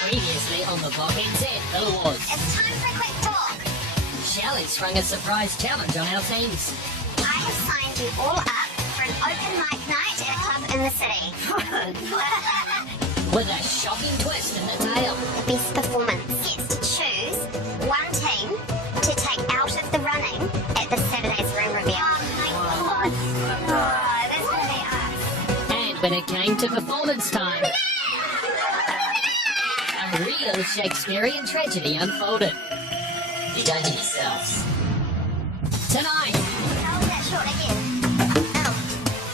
Previously on the Blockhead Set, Bill was. It's time for a quick talk. Shelley sprung a surprise challenge on our teams. I have signed you all up for an open mic night at a club in the city. With a shocking twist in the tale. The best performance gets to choose one team to take out of the running at this Saturday's room reveal. Oh my god. That's gonna be us. And when it came to performance time, a real Shakespearean tragedy unfolded. You don't do yourselves. Tonight, How is that short again? Oh,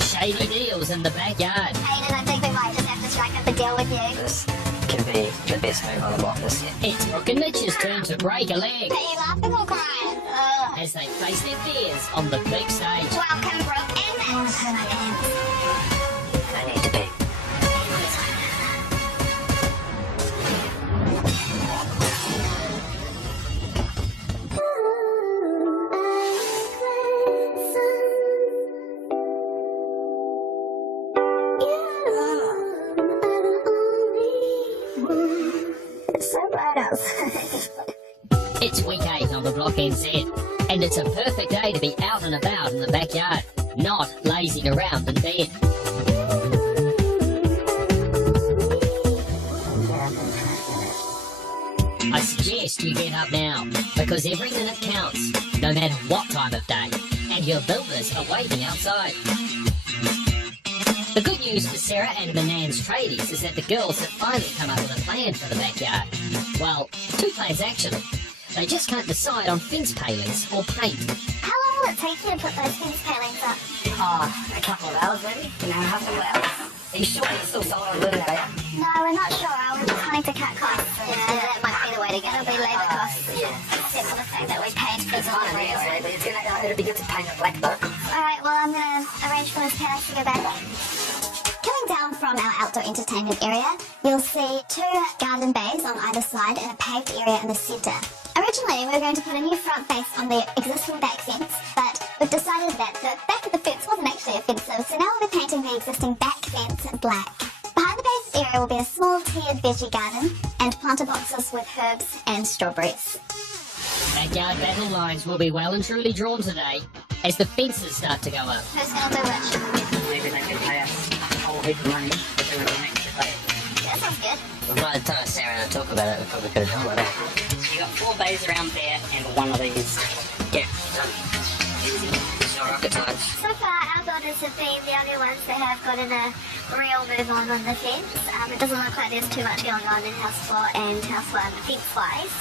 shady deals in the backyard. Hayden, I think we might just have to strike up a deal with you. This could be the best move on the block this year. It's Brooke and Mitch's turn to break a leg Are you laughing or crying? Ugh. as they face their fears on the big stage. Welcome, Brooke and Mitch. I need to pee. So bright outside. It's week 8 on the Blockhead Set, and it's a perfect day to be out and about in the backyard, not lazing around in bed. I suggest you get up now, because every minute counts, no matter what time of day, and your builders are waiting outside. The good news for Sarah and Manan's tradies is that the girls have finally come up with a plan for the backyard. Well, 2 plans actually. They just can't decide on fence palings or paint. How long will it take you to put those fence palings up? Oh, a couple of hours maybe? A couple of hours. Are you sure you're still sold on doing that, No, we're not sure. I was planning to cut costs. Yeah, that might be the way to go. It'll be labour costs. Yeah. Except for the fact that we paid for It's the fine, delivery. yeah, but it'll be good to paint it black though. Alright, well, I'm going to arrange for those palings to go back. Coming down from our outdoor entertainment area, you'll see 2 garden bays on either side and a paved area in the centre. Originally, we were going to put a new front face on the existing back fence, but we've decided that the back of the fence wasn't actually offensive, so now we'll be painting the existing back fence black. Behind the paved area will be a small tiered veggie garden and planter boxes with herbs and strawberries. Backyard battle lines will be well and truly drawn today as the fences start to go up. Who's going to do which? Maybe they can pay us a whole heap of money to do it next day. That sounds good. Well, by the time Sarah and I talk about it, we probably could have done it. You got 4 bays around there and 1 of these. Yeah, done. Easy. It's no rocket science. So far, our builders have been the only ones that have gotten a real move on the fence. It doesn't look like there's too much going on in House 4 and House 1 fence-wise.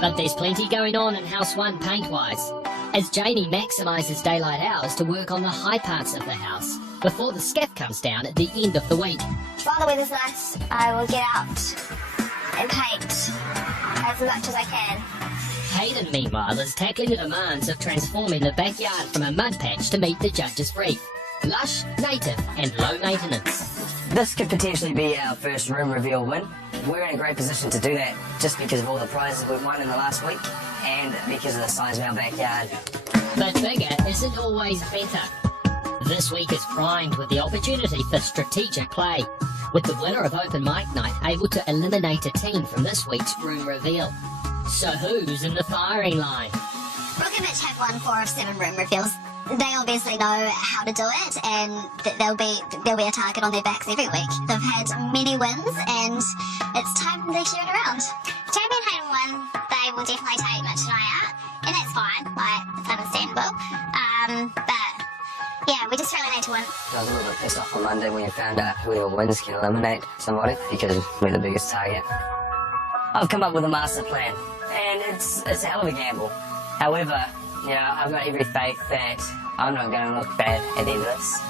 But there's plenty going on in House 1 paint-wise, as Jamie maximises daylight hours to work on the high parts of the house before the scaff comes down at the end of the week. While the weather's nice, I will get out and paint as much as I can. Hayden, meanwhile, is tackling the demands of transforming the backyard from a mud patch to meet the judge's brief. Lush, native, and low maintenance. This could potentially be our first room reveal win. We're in a great position to do that just because of all the prizes we've won in the last week and because of the size of our backyard. But bigger isn't always better. This week is primed with the opportunity for strategic play, with the winner of Open Mic Night able to eliminate a team from this week's room reveal. So who's in the firing line? Brooke and Mitch have won 4 of 7 room reveals. They obviously know how to do it, and there'll be a target on their backs every week. They've had many wins, and it's time to turn around. If Jamie and Hayden won, they will definitely take Mitch and I out, and that's fine, like, it's understandable. But yeah, we just really need to win. I was a little bit pissed off on Monday when you found out whoever wins can eliminate somebody because we're the biggest target. I've come up with a master plan, and it's a hell of a gamble. However, you know, I've got every faith that I'm not going to look bad at the end of this.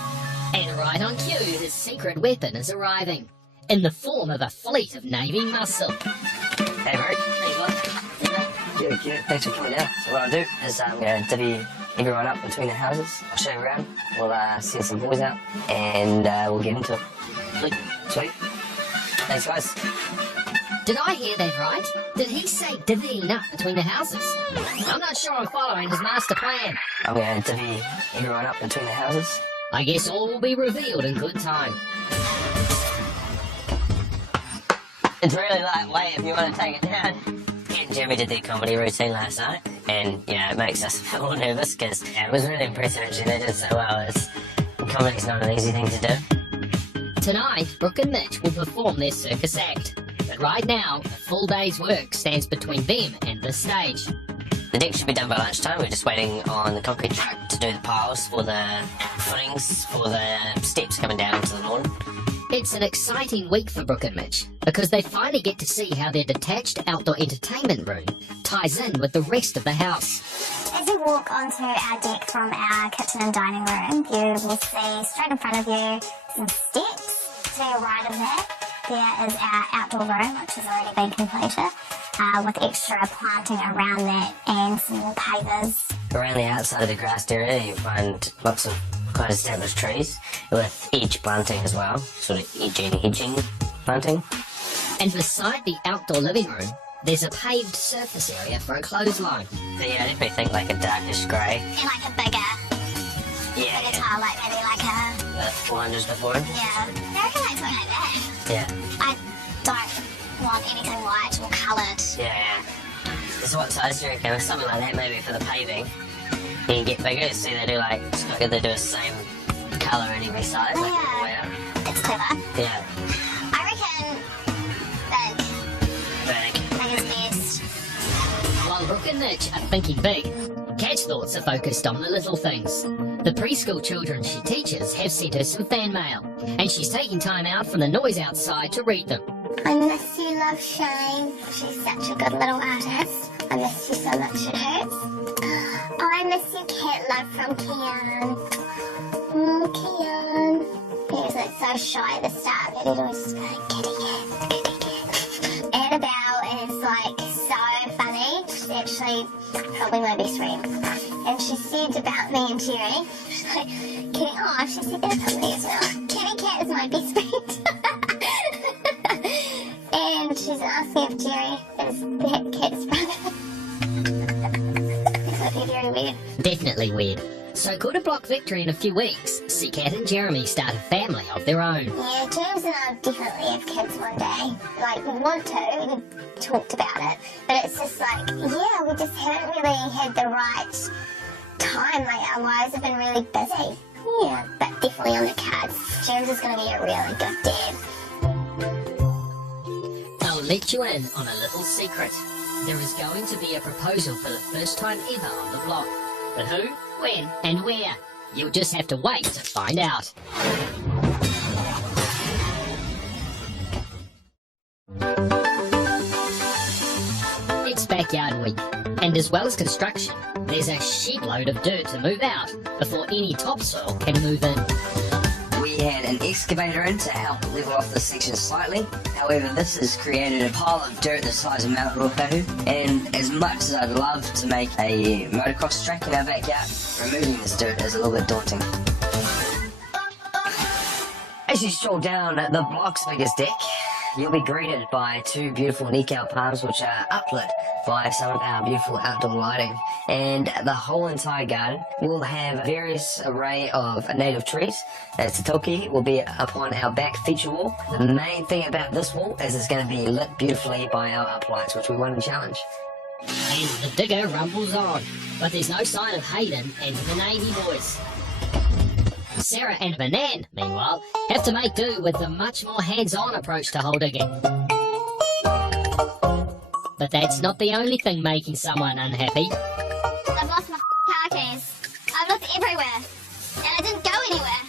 And right on cue, his secret weapon is arriving, in the form of a fleet of Navy muscle. Hey, bro. Hey, bud. Yeah, thanks for coming down. So what I'll do is I'm going to divvy everyone up between the houses. I'll show you around. We'll send some boys out, and we'll get into it. Sweet. Thanks, guys. Did I hear that right? Did he say divvying up between the houses? I'm not sure I'm following his master plan. I'm going to divvy everyone up between the houses. I guess all will be revealed in good time. It's really lightweight if you want to take it down. Kate and Jeremy did their comedy routine last night, and it makes us a little nervous because it was really impressive actually. They did so well. Comedy's not an easy thing to do. Tonight, Brooke and Mitch will perform their circus act. But right now, a full day's work stands between them and the stage. The deck should be done by lunchtime. We're just waiting on the concrete truck to do the piles for the footings for the steps coming down into the lawn. It's an exciting week for Brooke and Mitch because they finally get to see how their detached outdoor entertainment room ties in with the rest of the house. As you walk onto our deck from our kitchen and dining room, you will see straight in front of you some steps. To your right of that, there is our outdoor room, which has already been completed, with extra planting around that and some more pavers. Around the outside of the grassed area, you find lots of quite established trees with edge planting as well, sort of hedging planting. And beside the outdoor living room, there's a paved surface area for a clothesline. So let me think like a darkish grey. And like a bigger tile, like maybe like a... The 400s before? Yeah. I reckon like something like that. Yeah. I don't want anything white or coloured. Yeah. So what size do you reckon? Something like that maybe for the paving. You can get bigger, see they do they do the same colour in every side. Yeah. It's clever. Yeah. I reckon big is best. While Brooke and Mitch are thinking big, Kat's thoughts are focused on the little things. The preschool children she teaches have sent her some fan mail, and she's taking time out from the noise outside to read them. I miss you, love Shane. She's such a good little artist. I miss you so much, it hurts. I miss you, Cat Love from Kian. Kian. He was so shy at the start, but he'd always just go, kitty cat. Annabelle is so funny. She's actually probably my best friend. And she said about me and Jerry, she's like, Kitty, she said that about me as well. Kitty Cat is my best friend. And she's asking if Jerry is that cat's brother. That would be very weird. Definitely weird. So could a block victory in a few weeks see Kat and Jeremy start a family of their own? Yeah, James and I definitely have kids one day. We want to, we talked about it, but it's just we just haven't really had the right time. Our lives have been really busy. Yeah, but definitely on the cards. James is going to be a really good dad. I'll let you in on a little secret. There is going to be a proposal for the first time ever on the block. But who, when, and where? You'll just have to wait to find out. It's backyard week, and as well as construction, there's a shitload of dirt to move out before any topsoil can move in. We had an excavator in to help level off the section slightly. However, this has created a pile of dirt the size of Mount Ruapehu. And as much as I'd love to make a motocross track in our backyard, removing this dirt is a little bit daunting. As you stroll down the block's biggest deck, you'll be greeted by two beautiful Nikau palms which are uplit by some of our beautiful outdoor lighting. And the whole entire garden will have various array of native trees. As the toki will be upon our back feature wall. The main thing about this wall is it's going to be lit beautifully by our uplights, which we want to challenge. And the digger rumbles on, but there's no sign of Hayden and the Navy boys. Sarah and Manan, meanwhile, have to make do with a much more hands-on approach to hole digging. But that's not the only thing making someone unhappy. I've lost my car keys. I've looked everywhere, and I didn't go anywhere.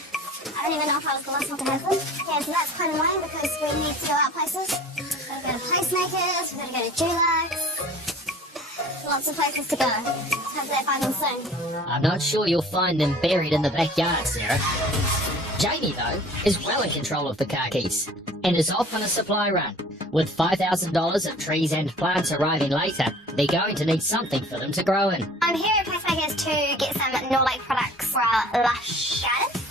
I don't even know if I was the last one to have them. Yeah, so that's quite annoying because we need to go out places. We've got to go to Placemakers, we've got to go to Dulux. Lots of places to go. Hopefully I find them soon. I'm not sure you'll find them buried in the backyard, Sarah. Jamie, though, is well in control of the car keys and is off on a supply run. With $5,000 of trees and plants arriving later, they're going to need something for them to grow in. I'm here at Placemakers to get some Norlake products for our lush garden.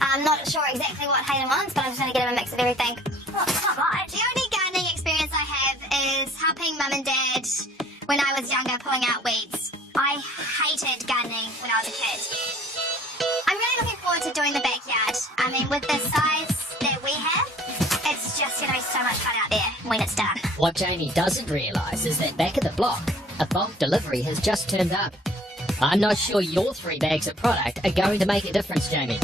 I'm not sure exactly what Hayden wants, but I'm just going to get him a mix of everything. Well, it's not right. The only gardening experience I have is helping Mum and Dad when I was younger pulling out weeds. I hated gardening when I was a kid. I'm really looking forward to doing the backyard. I mean, with the size that we have, it's just, so much fun out there when it's done. What Jamie doesn't realise is that back at the block, a bulk delivery has just turned up. I'm not sure your 3 bags of product are going to make a difference, Jamie.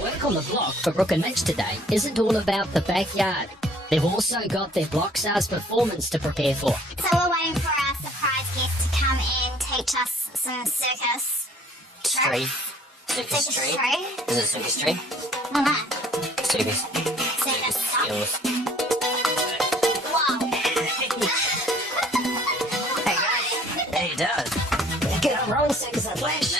Work on the block for Rook and Mitch today isn't all about the backyard. They've also got their Blockstars performance to prepare for. So we're waiting for our surprise guest to come and teach us some circus Tree. Circus Circus tree. tree? Is it circus tree? No, no. Circus Circus stuff. skills. Wow. Hey guys. Hey, it does. Good, I'm rolling circus in the flesh.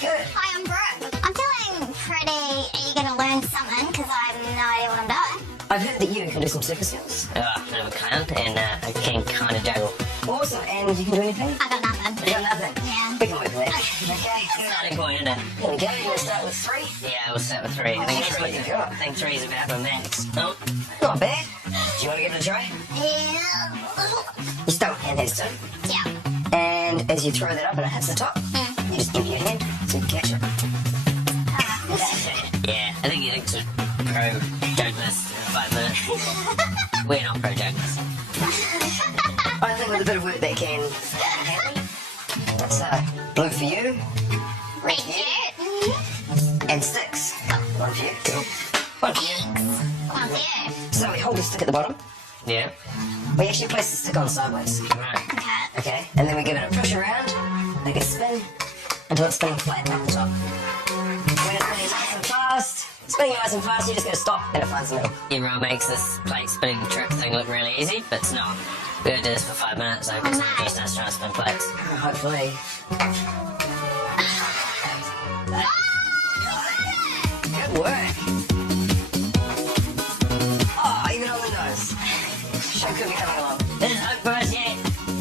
Good. Hi, I'm Brooke. I'm feeling pretty eager to learn something because I have no idea what I'm doing. I've heard that you can do some circus skills. Oh, bit of a clown, and I can kind of juggle. Awesome, and you can do anything? I got nothing. You got nothing? Yeah. We can work with that. Okay, starting point, isn't it? Here we go, you want to start with 3? Yeah, we'll start with 3. I think that's what you got. I think 3 is about my max. Oh, not bad. Do you want to give it a try? Yeah. You start with hand heads too. Yeah. And as you throw that up and it hits the top, you just give your hand so you catch it. Yeah, I think you think it's pro jugglers in 5 minutes. We're not pro jugglers. I think with a bit of work that can happen. That's blue for you, Red shirt. and sticks. 1 for you. Cool. 1 for you. One there. So we hold the stick at the bottom. Yeah. We actually place the stick on sideways. Right. Okay. Okay, and then we give it a push around, make it spin, until it's spinning flat at the top. When it's spinning nice and fast, you're just going to stop and it finds the middle. Everyone makes this plate spinning trick thing look really easy, but it's not. We're going to do this for 5 minutes, though, because we're just trying to spin plates. Hopefully. Good work. Oh, even on the nose. Show could be coming along. This is hope for us yet.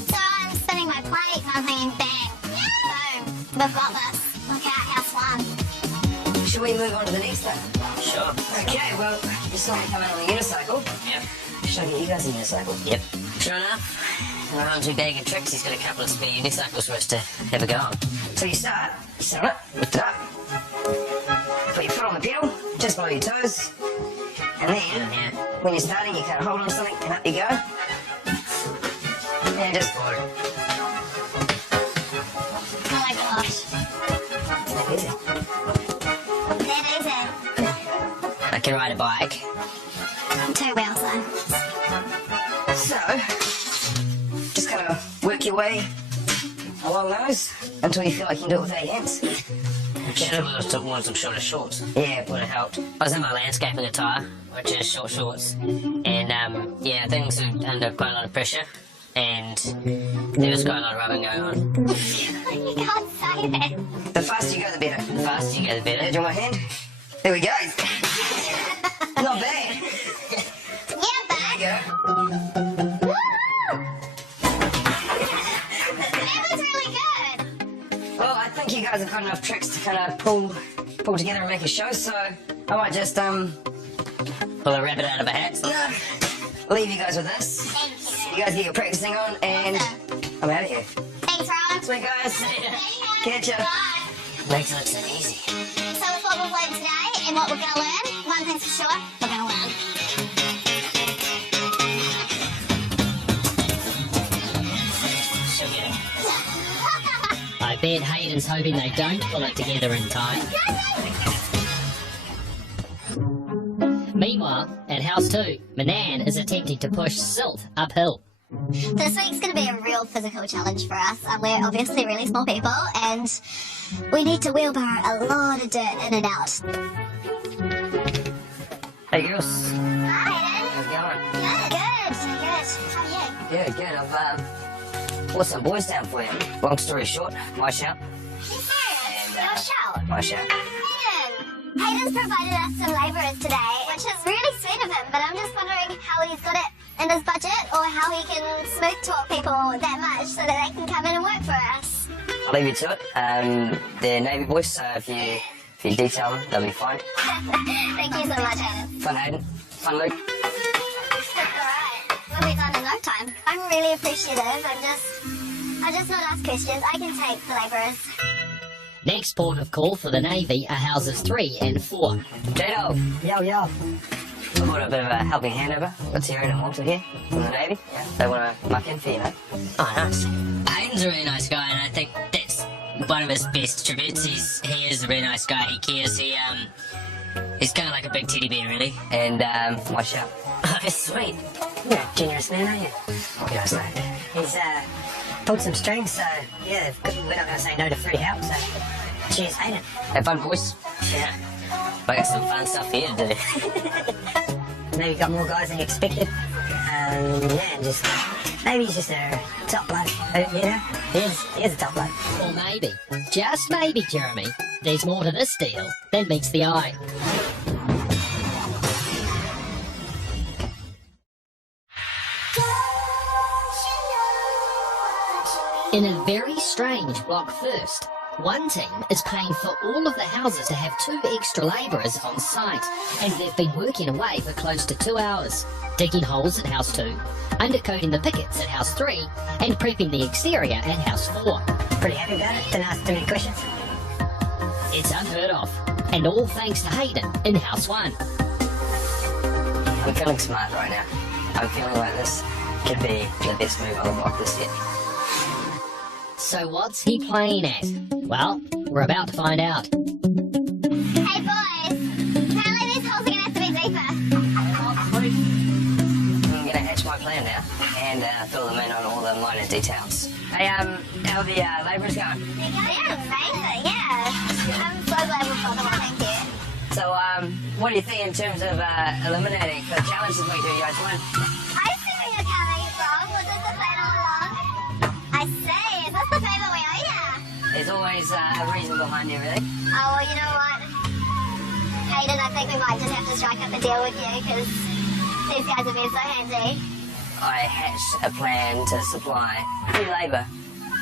So I'm spinning my plate and I'm thinking, bang. Boom. We've got this. Look out, house 1. Should we move on to the next thing? Sure. Okay, well, you saw me come out on the unicycle. Yep. Should I get you guys a unicycle? Yep. Sure enough, in our two bag of tricks, he's got a couple of spare unicycles for us to have a go on. So you sit on it, lift it up, put your foot on the pedal, just below your toes, and then, when you're starting, you kind of hold on to something, and up you go. And just forward. Oh my gosh. Easy. That easy. I can ride a bike. 2 wheels though. So, just kind of work your way along those until you feel like you can do it with 8 hands. Should have worn some shorter shorts. Yeah, it would have helped. I was in my landscaping attire, which is short shorts, and yeah, things are under quite a lot of pressure, and there was quite a lot of rubbing going on. You can't say that. The faster you go, the better. The faster you go, the better. Do you want my hand? There we go. Not bad. Yeah, There bud. we go. Woo! That was really good. Well, I think you guys have got enough tricks to kind of pull together and make a show, so I might just pull a rabbit out of a hat. Leave you guys with this. Thank you. You guys get your practicing on, and I'm out of here. Thanks, Ron. Sweet guys. See ya. Catch ya. Bye. Makes it look so easy. So that's what we've learned today and what we're going to learn. One thing's for sure, we're going to learn. She'll get it. I bet Hayden's hoping they don't pull it together in time. Meanwhile, at House 2, Manan is attempting to push Silt uphill. This week's going to be a real physical challenge for us. We're obviously really small people and we need to wheelbarrow a lot of dirt in and out. Hey girls. Hi, Hayden. How's it going? Good. How are you? Good, good. I've brought some boys down for you. Long story short, my shout. Your shout. My shout. Hayden's provided us some labourers today, which is really sweet of him, but I'm just wondering how he's got it in his budget or how he can smooth talk people that much so that they can come in and work for us. I'll leave you to it. They're Navy boys, so if you detail them, they'll be fine. Thank you so much, Hayden. Fun Hayden. Fun Luke. Alright, we'll be done in no time. I'm really appreciative. I just not ask questions. I can take the labourers. Next port of call for the Navy are houses 3 and 4. J-Dog. Yo, yo. I brought a bit of a helping hand over. Got Tyrion and Walter here from the Navy. Yeah, they want to muck in for you, mate. Oh, nice. Hayden's a really nice guy, and I think that's one of his best tributes. He is a really nice guy. He cares. He's kind of like a big teddy bear, really. And watch out. Oh, that's sweet. You're a generous man, aren't you? Okay, that's mate. He's pulled some strings, so yeah, we're not going to say no to free help, so cheers, Hayden. Have fun, boys. Yeah. I got some fun stuff here to do. Maybe got more guys than you expected. Yeah, just maybe he's just a top bloke. You know, he is a top bloke. Or maybe, just maybe, Jeremy, there's more to this deal than meets the eye. In a very strange block first, one team is paying for all of the houses to have 2 extra labourers on site, and they've been working away for close to 2 hours, digging holes at House 2, undercoating the pickets at House 3, and prepping the exterior at House 4. Pretty happy about it. Didn't ask too many questions. It's unheard of, and all thanks to Hayden in House 1. I'm feeling smart right now. I'm feeling like this could be the best move on the block this year. So what's he playing at? Well, we're about to find out. Hey boys, apparently these holes are gonna have to be deeper. I'm gonna hatch my plan now and fill them in on all the minor details. Hey, how are the labourers going? Yeah, amazing, yeah. I'm so glad we got the one, thank you. So, what do you think in terms of eliminating the challenges we do, you guys win? I see where you're coming from. Was this the plan all along? I see. Is this the favour we owe ya? There's always a reason behind everything. Oh, well, you know what? Hayden, I think we might just have to strike up a deal with you because these guys have been so handy. I hatched a plan to supply free labour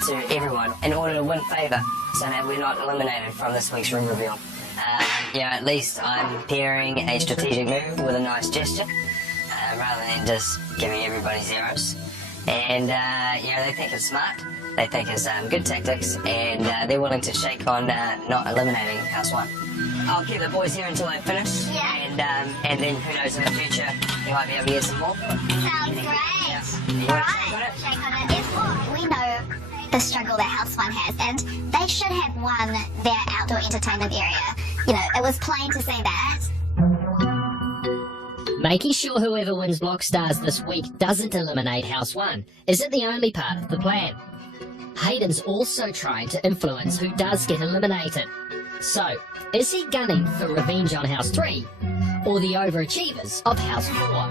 to everyone in order to win favour so that we're not eliminated from this week's room reveal. Yeah, at least I'm pairing a strategic move with a nice gesture rather than just giving everybody zeros. And yeah, they think it's smart, they think it's good tactics, and they're willing to shake on not eliminating House 1. I'll keep the boys here until I finish, Yeah. and then who knows, in the future you might be able to get some more. Sounds great. Alright, shake on it. Yes, we know the struggle that House 1 has, and they should have won their outdoor entertainment area. You know, it was plain to see that. Making sure whoever wins Block Stars this week doesn't eliminate House 1 isn't the only part of the plan. Hayden's also trying to influence who does get eliminated. So, is he gunning for revenge on House 3, or the overachievers of House 4?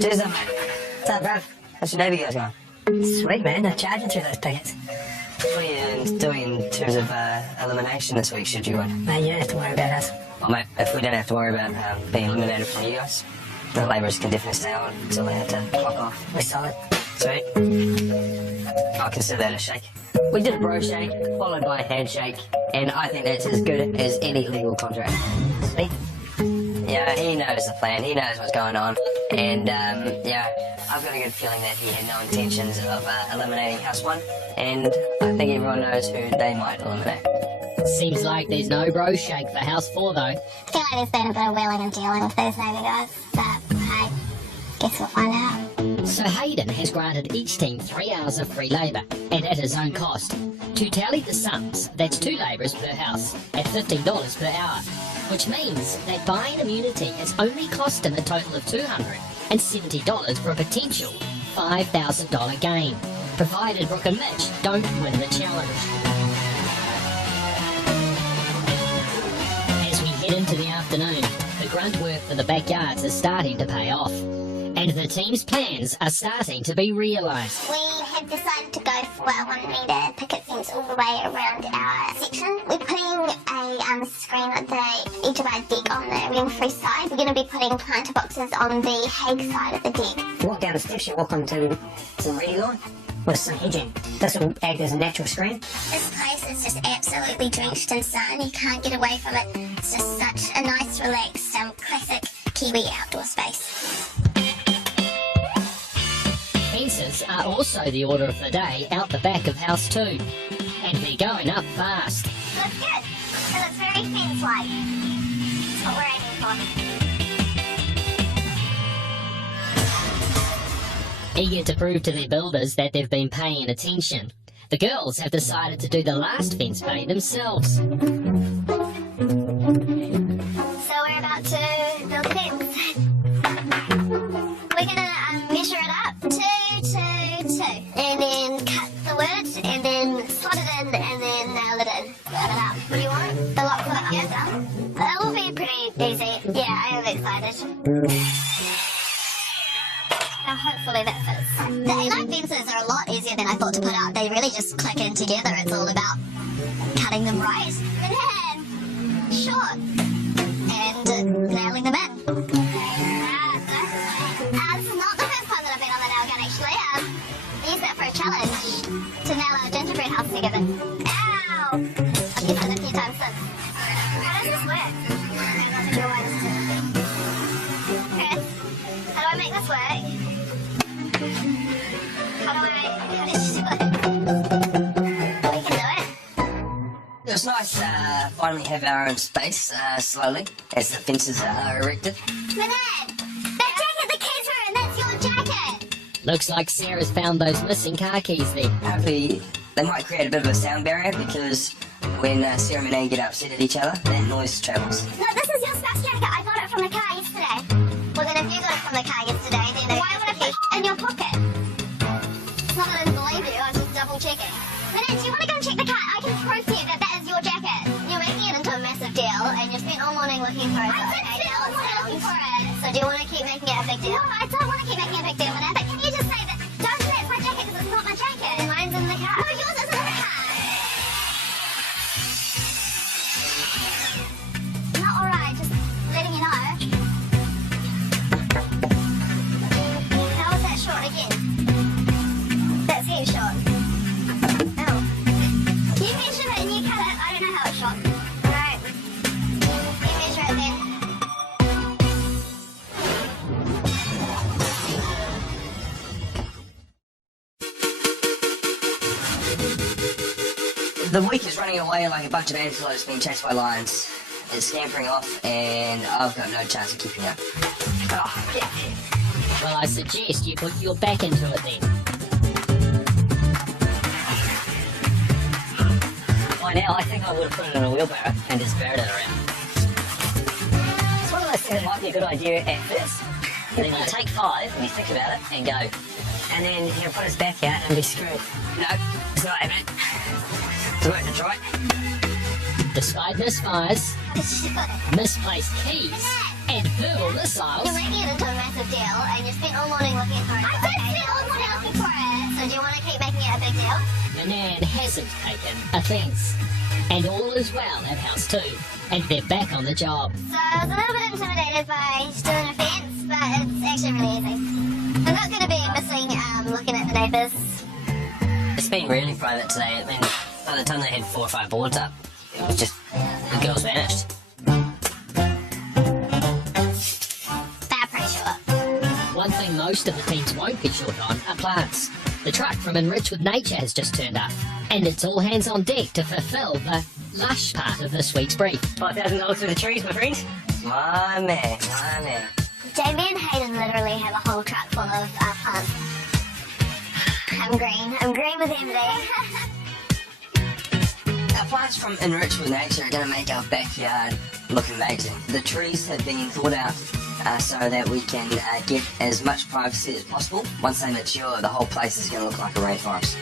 Cheers, mate. What's up, bruv? How's your Navy guys going? Sweet, man. They're charging through those pickets. What are you doing in terms of elimination this week, should you win? Mate, you don't have to worry about us. Well, mate, if we don't have to worry about being eliminated from you guys, the labourers can definitely stay on until they have to clock off. We're solid. Sweet. I'll consider that a shake. We did a bro shake, followed by a handshake, and I think that's as good as any legal contract. Sweet. Yeah, he knows the plan, he knows what's going on, and yeah, I've got a good feeling that he had no intentions of eliminating House 1, and I think everyone knows who they might eliminate. Seems like there's no bro shake for House 4 though. I feel like there's been a bit of wheeling and dealing with those Navy guys, but hey, guess we'll find out. So Hayden has granted each team 3 hours of free labour, and at his own cost. To tally the sums, that's 2 labourers per house, at $15 per hour, which means that buying immunity has only cost him a total of $270 for a potential $5,000 gain, provided Brooke and Mitch don't win the challenge. As we head into the afternoon, the grunt work for the backyards is starting to pay off, and the team's plans are starting to be realised. We have decided to go for a 1 metre picket fence all the way around our section. We're putting a screen at the edge of our deck on the rim-free side. We're going to be putting planter boxes on the Hague side of the deck. Walk down the steps, you walk onto some reedy lawn with some hedging. This will act as a natural screen. This place is just absolutely drenched in sun. You can't get away from it. It's just such a nice, relaxed, classic Kiwi outdoor space. Fences are also the order of the day out the back of House 2, and they're going up fast. So looks good. It looks very fence-like. That's what we're aiming for. Eager to prove to their builders that they've been paying attention, the girls have decided to do the last fence pay themselves. So we're about to build a fence. We're gonna measure it up, 2, 2, 2, and then cut the wood, and then slot it in, and then nail it in. Cut it up. What do you want? The lock foot, yeah? That will be pretty easy. Yeah, I am excited. Now hopefully that fits. The A-line fences are a lot easier than I thought to put up. They really just click in together. It's all about cutting them right, and then short, and nailing them in. It's not the first time that I've been on the nail gun actually. I used that for a challenge to nail a gingerbread house together. Ow! I've used it a few times since. How does this work? I'm not sure why this is working. Chris, how do I make this work? How do you do it? We can do it. It was nice finally have our own space slowly as the fences are erected. Manan, that jacket the kids were in, that's your jacket. Looks like Sarah's found those missing car keys there. Hopefully they might create a bit of a sound barrier because when Sarah and Manan get upset at each other, that noise travels. No, this is your spouse jacket. I got it from the car yesterday. Well, then if you got it from the car yesterday, then why would I put it in your pocket? It's not that I didn't believe you, I was just double checking. Manan, do you want to go and check the car? I can prove to you that that is your jacket. You're making it into a massive deal, and you spent all morning looking for it. I did spend all morning looking for it. So do you want to keep making it a big deal? No, I don't want to keep making it a big deal, Manan, but can you just say that, don't say it's my jacket because it's not my jacket. Mine's in the car. No, yours isn't in the car. Not alright, just letting you know. How was that short again? That's getting short. Oh. You measure it and you cut it. I don't know how it's short. Alright. You measure it then. The week is running away like a bunch of antelopes being chased by lions. It's scampering off and I've got no chance of keeping up. Oh, yeah. Well, I suggest you put your back into it then. By now, I think I would have put it in a wheelbarrow and just buried it around. It's one of those things that might be a good idea at first. And then you take 5 and you think about it and go, And then he'll put his back out and be screwed. No, it's not happening. It's worth a try. despite misfires, misplaced keys, and verbal missiles. You're making it into a massive deal, and you spent all morning looking for it. I did spend all morning looking for it. So do you want to keep making it a big deal? Manan hasn't taken offence. And all is well at House 2, and they're back on the job. So I was a little bit intimidated by doing a fence, but it's actually really easy. I'm not going to be missing looking at the neighbours. It's been really private today. I mean, by the time they had 4 or 5 boards up, it was just, the girls vanished. They're pretty sure. One thing most of the teams won't be short on are plants. The truck from Enrich with Nature has just turned up, and it's all hands on deck to fulfill the lush part of this week's brief. $5,000 for the trees, my friends. My man, my man. Jamie and Hayden literally have a whole truck full of plants. I'm green with envy. Our plants from Enrich with Nature are going to make our backyard look amazing. The trees have been thought out so that we can get as much privacy as possible once they mature. The whole place is going to look like a rainforest.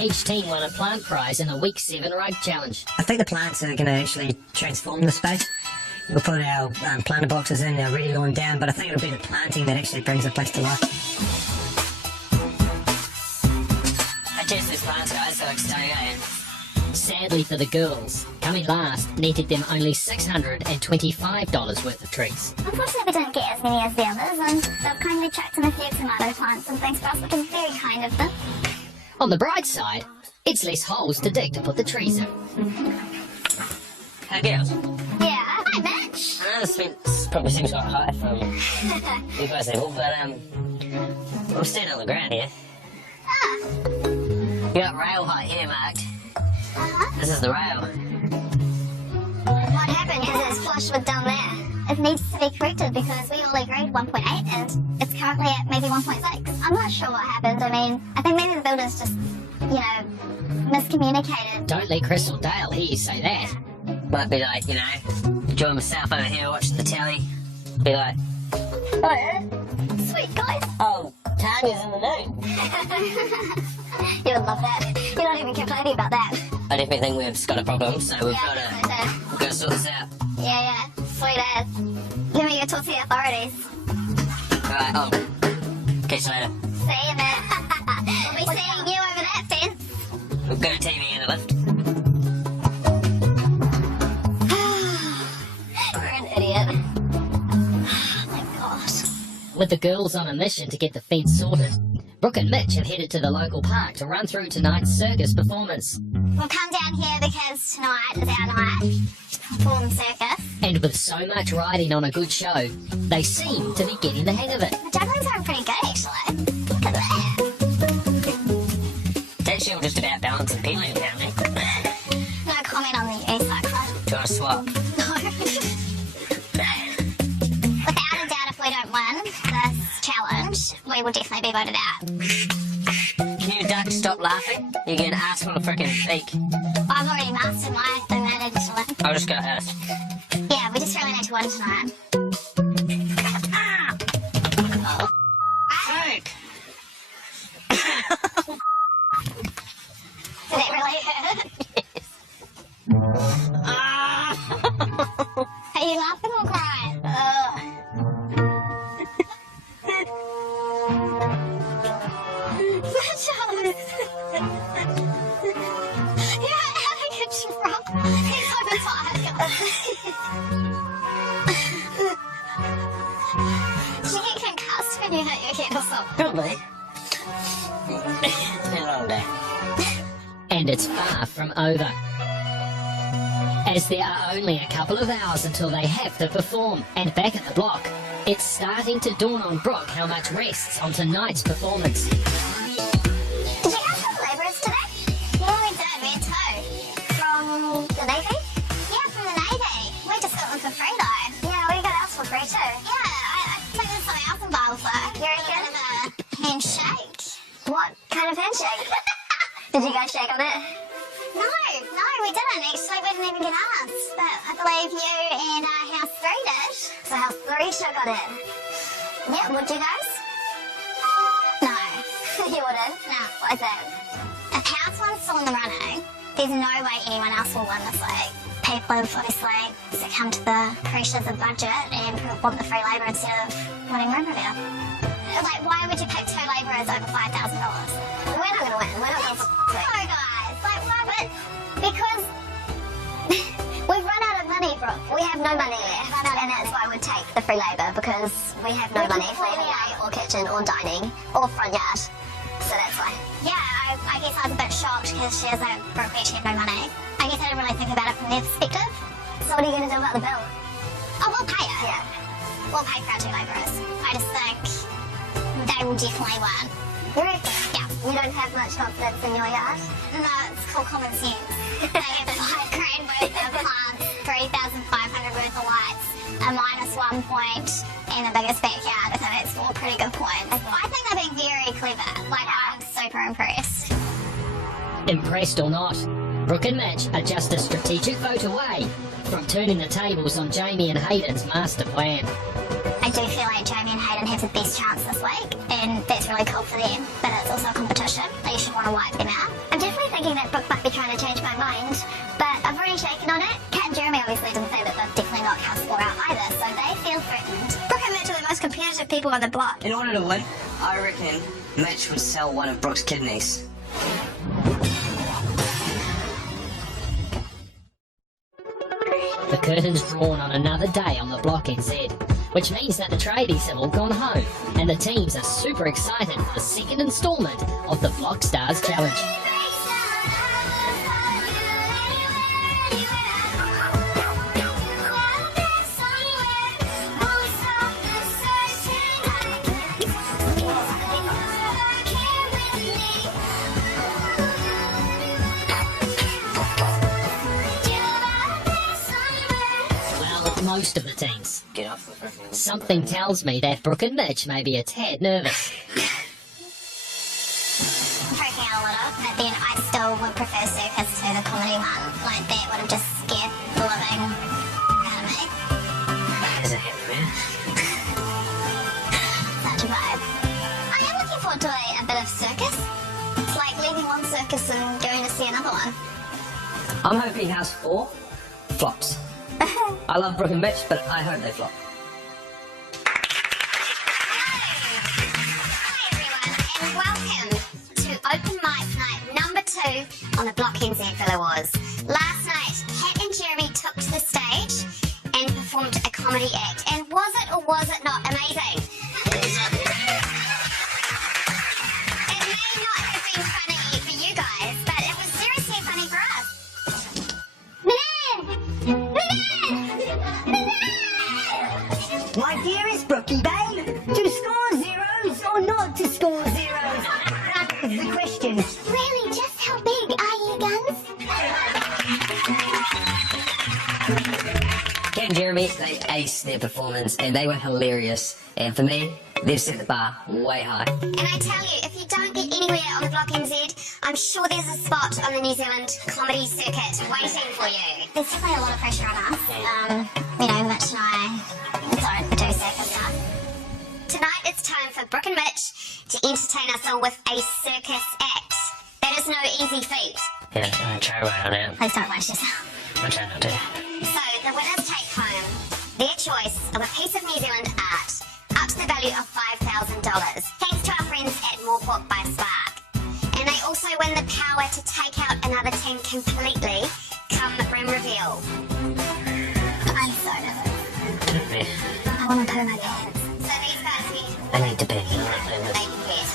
Each team won a plant prize in the Week 7 Rug Challenge. I think the plants are going to actually transform the space. We'll put our planter boxes in, they'll really lawn down, but I think it'll be the planting that actually brings the place to life. I chased these plants, guys, so exciting I am. Sadly for the girls, coming last netted them only $625 worth of trees. Unfortunately, we didn't get as many as the others, and they've kindly chucked in a few tomato plants and things for us, which is very kind of them. On the bright side, it's less holes to dig to put the trees in. Hey, girls. Yeah, hi, Mitch. This probably seems quite high from you guys level, but we're standing on the ground here. Ah, You got rail height here marked. This is the rail. because it's flush with down there. It needs to be corrected because we all agreed 1.8 and it's currently at maybe 1.6. I'm not sure what happened. I mean, I think maybe the builders just, miscommunicated. Don't let Crystal Dale hear you say that. Might be like, enjoying myself over here watching the telly. Be like, oh yeah? Sweet guys. Oh, Tanya's in the nude. You would love that. You're not even complaining about that. I definitely think we've just got a problem, so we've got to sort this out. Yeah. Sweet as. Then we go talk to the authorities. Alright, catch you later. See you, man. We'll be seeing you over that fence. We've got a TV in the lift. You're an idiot. Oh my gosh. With the girls on a mission to get the fence sorted, Brooke and Mitch have headed to the local park to run through tonight's circus performance. We'll come down here because tonight is our night to perform circus. And with so much riding on a good show, they seem to be getting the hang of it. The juggling's going pretty good, actually. Look at that. That show just about balance and peeling, apparently. No comment on the e-cycler. Do you want to swap? No. Without a doubt, if we don't win this challenge, we will definitely be voted out. Can you duck stop laughing? You're getting ass full of freaking beak. I've already mastered my thing that I needed to win. I'll just go first. Yeah, we just really need to win tonight. Frank! Did it really hurt? Are you laughing or crying? You're having a drop. He's so tired. Did you get concussed when you hit your head or something? Probably. It's been a long day. And it's far from over. As there are only a couple of hours until they have to perform, and back at the block, it's starting to dawn on Brooke how much rests on tonight's performance. Did you guys have labourers today? Yeah, we did. We had two. From the Navy? Yeah, from the Navy. We just got them for free though. Yeah, we got ours for free too. Yeah, I think there's something else involved though. You're kind of a handshake. What kind of handshake? Did you guys shake on it? No, we didn't actually. We didn't even get asked. But I believe you and House 3 did. So House 3 shook on it. Yeah, would you guys? No. You wouldn't? No, why is that? If House 1's still in the running, there's no way anyone else will win this league. People have obviously succumbed to the pressures of budget and want the free labour instead of winning Riverdale. Like, why would you pick two labourers over $5,000? We're not going to win. We're not going to win. No, guys. Like, why would... Because we've run out of money, Brooke. We have no money left. And that's why we take the free labour, because we have no money for hallway or kitchen or dining or front yard. So that's why. Yeah, I guess I was a bit shocked because she was like, Brooke, we actually have no money. I guess I didn't really think about it from their perspective. So what are you going to do about the bill? Oh, we'll pay it. Yeah. We'll pay for our two labourers. I just think they will definitely win. You reckon? Yeah. You don't have much confidence in your yard? No, it's called common sense. They have $5 grand worth of plants, 3,500 worth of lights, a -1 point, and the biggest backyard. I think that's all pretty good points. I think they're being very clever. Like, I'm super impressed. Impressed or not, Brooke and Mitch are just a strategic vote away from turning the tables on Jamie and Hayden's master plan. I do feel like Jamie and Hayden have the best chance this week, and that's really cool for them, but it's also a competition. They should want to wipe them out. I'm definitely thinking that Brooke might be trying to change my mind, but I've already shaken on it. Kat and Jeremy obviously didn't say that they've definitely knocked House 4 out either, so they feel threatened. Brooke and Mitch are the most competitive people on the block. In order to win, I reckon Mitch would sell one of Brooke's kidneys. The curtain's drawn on another day on the block NZ, which means that the tradies have all gone home, and the teams are super excited for the second instalment of the Block Stars Challenge. most of the teams. Get off the freaking... Something tells me that Brooke and Mitch may be a tad nervous. Freaking out a little, but then I still would prefer circus to the comedy one. Like, that would have just scared the living out of me. That is a hit, man. Such a vibe. I am looking forward to a bit of circus. It's like leaving one circus and going to see another one. I'm hoping House 4 flops. I love Brooke and Mitch, but I hope they flop. Hi everyone, and welcome to Open Mic Night number 2 on the Block NZ Villa Wars. Last night, Kat and Jeremy took to the stage and performed a comedy act. And was it or was it not amazing? It may not have been funny for you guys, but it was seriously funny for us. My dearest Brookie babe, to score zeros or not to score zeros? That is the question. Really, just how big are you guns? Kat and Jeremy, they aced their performance and they were hilarious. And for me, they've set the bar way high. And I tell you, if you don't get anywhere on the Block NZ, I'm sure there's a spot on the New Zealand comedy circuit waiting for you. There's definitely a lot of pressure on us. Mitch and I don't do circus stuff. Tonight it's time for Brooke and Mitch to entertain us all with a circus act. That is no easy feat. Yeah, I'm try right on it. Please don't waste yourself. I'm trying not to. So the winners take home their choice of a piece of New Zealand art up to the value of $5,000, thanks to our friends at Morport by Spark. And they also win the power to take out another team completely come rim reveal. I'm so nervous. I want to poo my pants. So these guys I need to pee. they can get.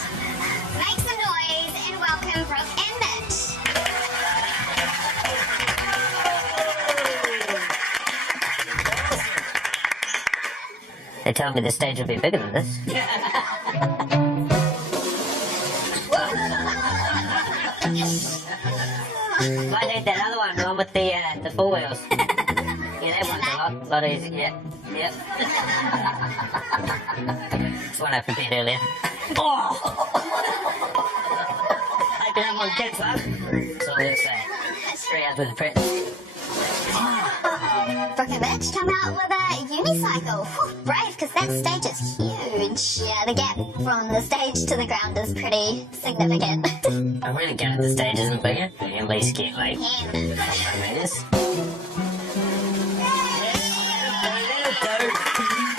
Make some noise and welcome Brooke and Mitch. They told me the stage would be bigger than this. I need that other one, the one with the four wheels. Yeah, that one's a lot easier. Yep. It's one I prepared earlier. Oh! I can have one kids, huh? That's all I'm gonna say. Straight out with the press. Brooke and Mitch come out with a unicycle. Whew, brave, because that stage is huge. Yeah, the gap from the stage to the ground is pretty significant. I'm really glad the stage isn't bigger. I can at least get like 5 meters.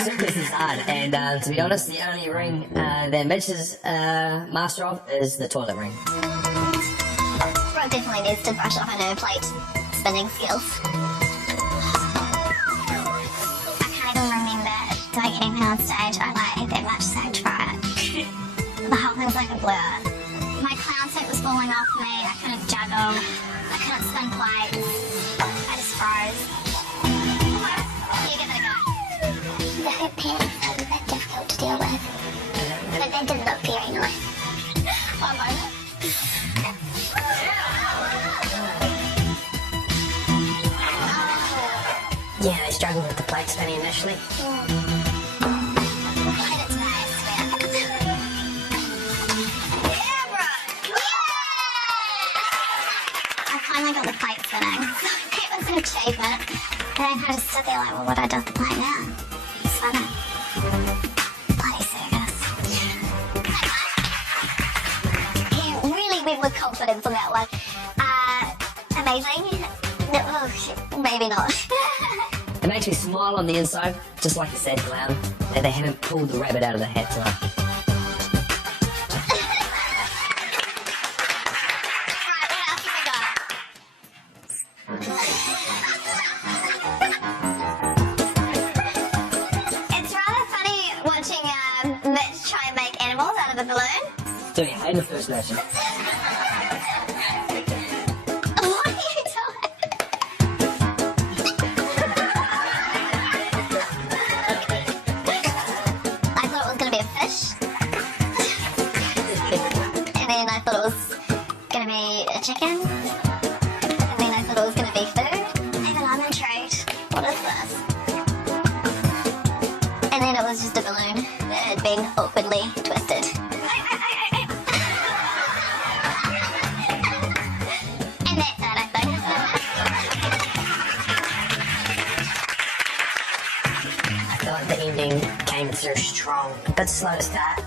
Circus is hard, and to be honest, the only ring that Mitch is master of is the toilet ring. Brooke definitely needs to brush up on her plate spinning skills. I can't even remember doing anything on stage. I ate that much stage fright. The whole thing's like a blur. My clown suit was falling off me. I couldn't juggle. I couldn't spin plates. I just froze. You give it a go. The hoop pants are a bit difficult to deal with. But they did look very nice. One moment. Yeah, they struggled with the plate spinning initially. I finally got the plate spinning. It was an achievement. And I kind of stood there like, well, what do I do with the plate now? Spin it. Bloody circus. He really went with confidence on that one. Amazing. No, maybe not. It makes me smile on the inside, just like a sad clown, that they haven't pulled the rabbit out of the hat tonight. It's rather funny watching Mitch try and make animals out of a balloon. Do you hate the first version? What are you doing? I thought it was going to be a fish. And then I thought it was going to be a chicken. And then I thought it was going to be food. Even I'm intrigued. What is this? thought the ending came through strong. A bit slow to start.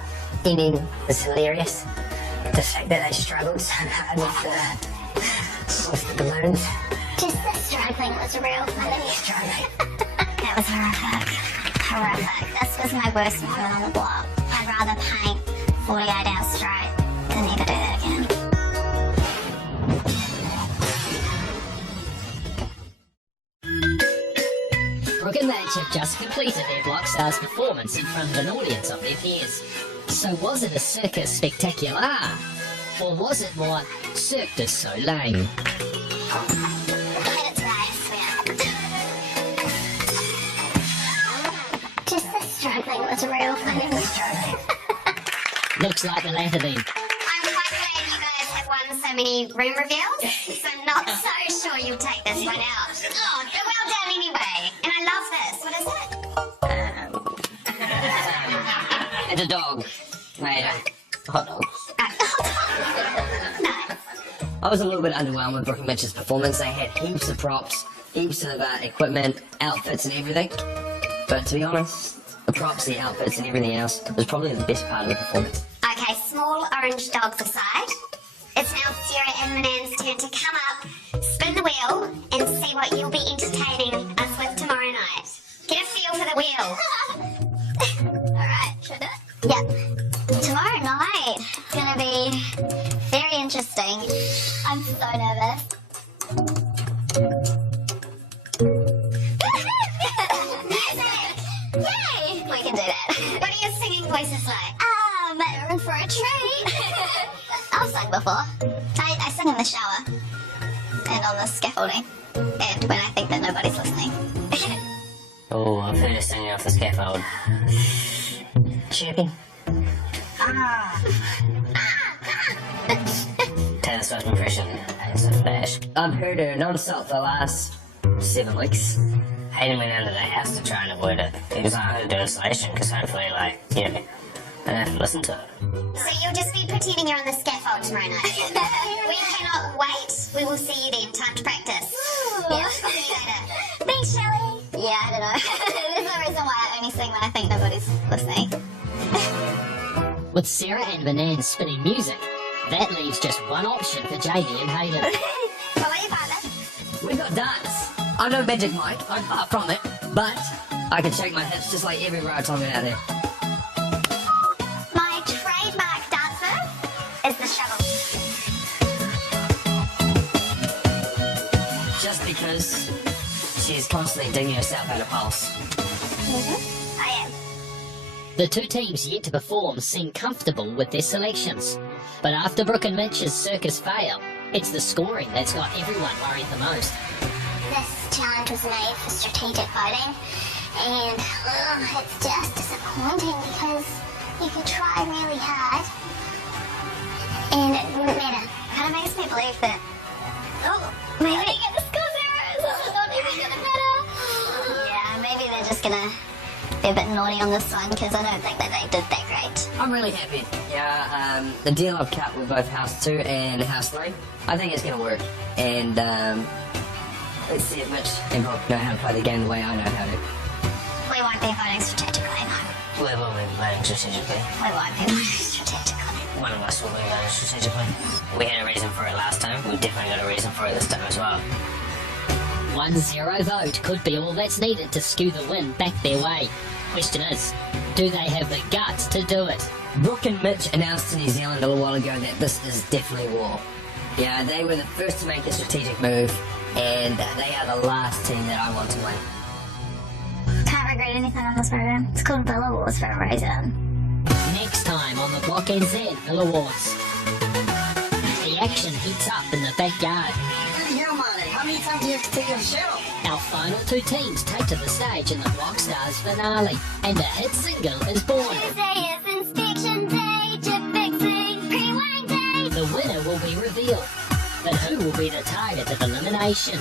Ending was hilarious. The fact that they struggled so hard with the balloons. Just the struggling was real funny. That was horrific. Horrific. This was my worst moment on the block. I'd rather paint 48 hours straight than never do that again. Brooke and Madge have just completed their Blockstars performance in front of an audience of their peers. So was it a circus spectacular? Or was it more Cirque du Soleil? It's right, I swear. Just the struggling was real funny. Looks like the latter then. I'm quite glad you guys have won so many room reveals, so I'm not so sure you'll take this one out. Oh, but well done anyway. And I love this. What is it? It's a dog. Made a hot dog. No. I was a little bit underwhelmed with Brooke and Mitch's performance. They had heaps of props, heaps of equipment, outfits and everything. But to be honest, the props, the outfits and everything else was probably the best part of the performance. Okay, small orange dogs aside, it's now Sarah and Manan's turn to come up, spin the wheel, and see what you'll be entertaining us with tomorrow night. Get a feel for the wheel. Alright, should I do it? Yep. Tomorrow night is gonna be very interesting. I'm so nervous. Yay! We can do that. What are your singing voices like? In for a treat. I've sung before. I sing in the shower. And on the scaffolding. And when I think that nobody's listening. Oh, I've heard her singing off the scaffold. Chirping. Taylor Swift impression. It's a flash. I've heard her non-stop the last 7 weeks. Hayden went into the house to try and avoid it. He was like, I'm going to do installation because hopefully, like, you know, I don't have to listen to it. So you'll just be pretending you're on the scaffold tomorrow night. We cannot wait. We will see you then. Time to practice. Yeah, see you later. Thanks, Shelley. Yeah, I don't know. There's no reason why I only sing when I think nobody's listening. With Sarah and Manan spinning music, that leaves just one option for Jamie and Hayden. What about you, Father? We got dance. I'm no Magic Mike, I'm far from it, but I can shake my hips just like every right time out there. My trademark dance move is the shovel. Just because she's constantly digging herself out of holes. I am. The two teams yet to perform seem comfortable with their selections. But after Brooke and Mitch's circus fail, it's the scoring that's got everyone worried the most. This challenge was made for strategic voting, and it's just disappointing because you could try really hard, and it wouldn't matter. Kind of makes me believe that, maybe they get the score zeros, it's not even gonna matter. Yeah, maybe they're just gonna be a bit naughty on this one because I don't think that they did that great. I'm really happy. Yeah, the deal I've cut with both House 2 and House 3, I think it's going to work. And let's see if Mitch and Brooke know how to play the game the way I know how to. We won't be voting strategically, no. We will be voting strategically. We won't be voting strategically. One of us will be voting strategically. We had a reason for it last time. We've definitely got a reason for it this time as well. 1-0 vote could be all that's needed to skew the win back their way. Question is, do they have the guts to do it? Brooke and Mitch announced to New Zealand a little while ago that this is definitely war. Yeah, they were the first to make a strategic move, and they are the last team that I want to win. Can't regret anything on this program. It's called Villa Wars for a reason. Next time on the Block NZ Villa Wars. The action heats up in the backyard. How many times do you have to take your shirt off? Our final two teams take to the stage in the Blockstars finale, and a hit single is born. Tuesday is inspection day, chip fixing, pre-wine day. The winner will be revealed, but who will be the target of elimination?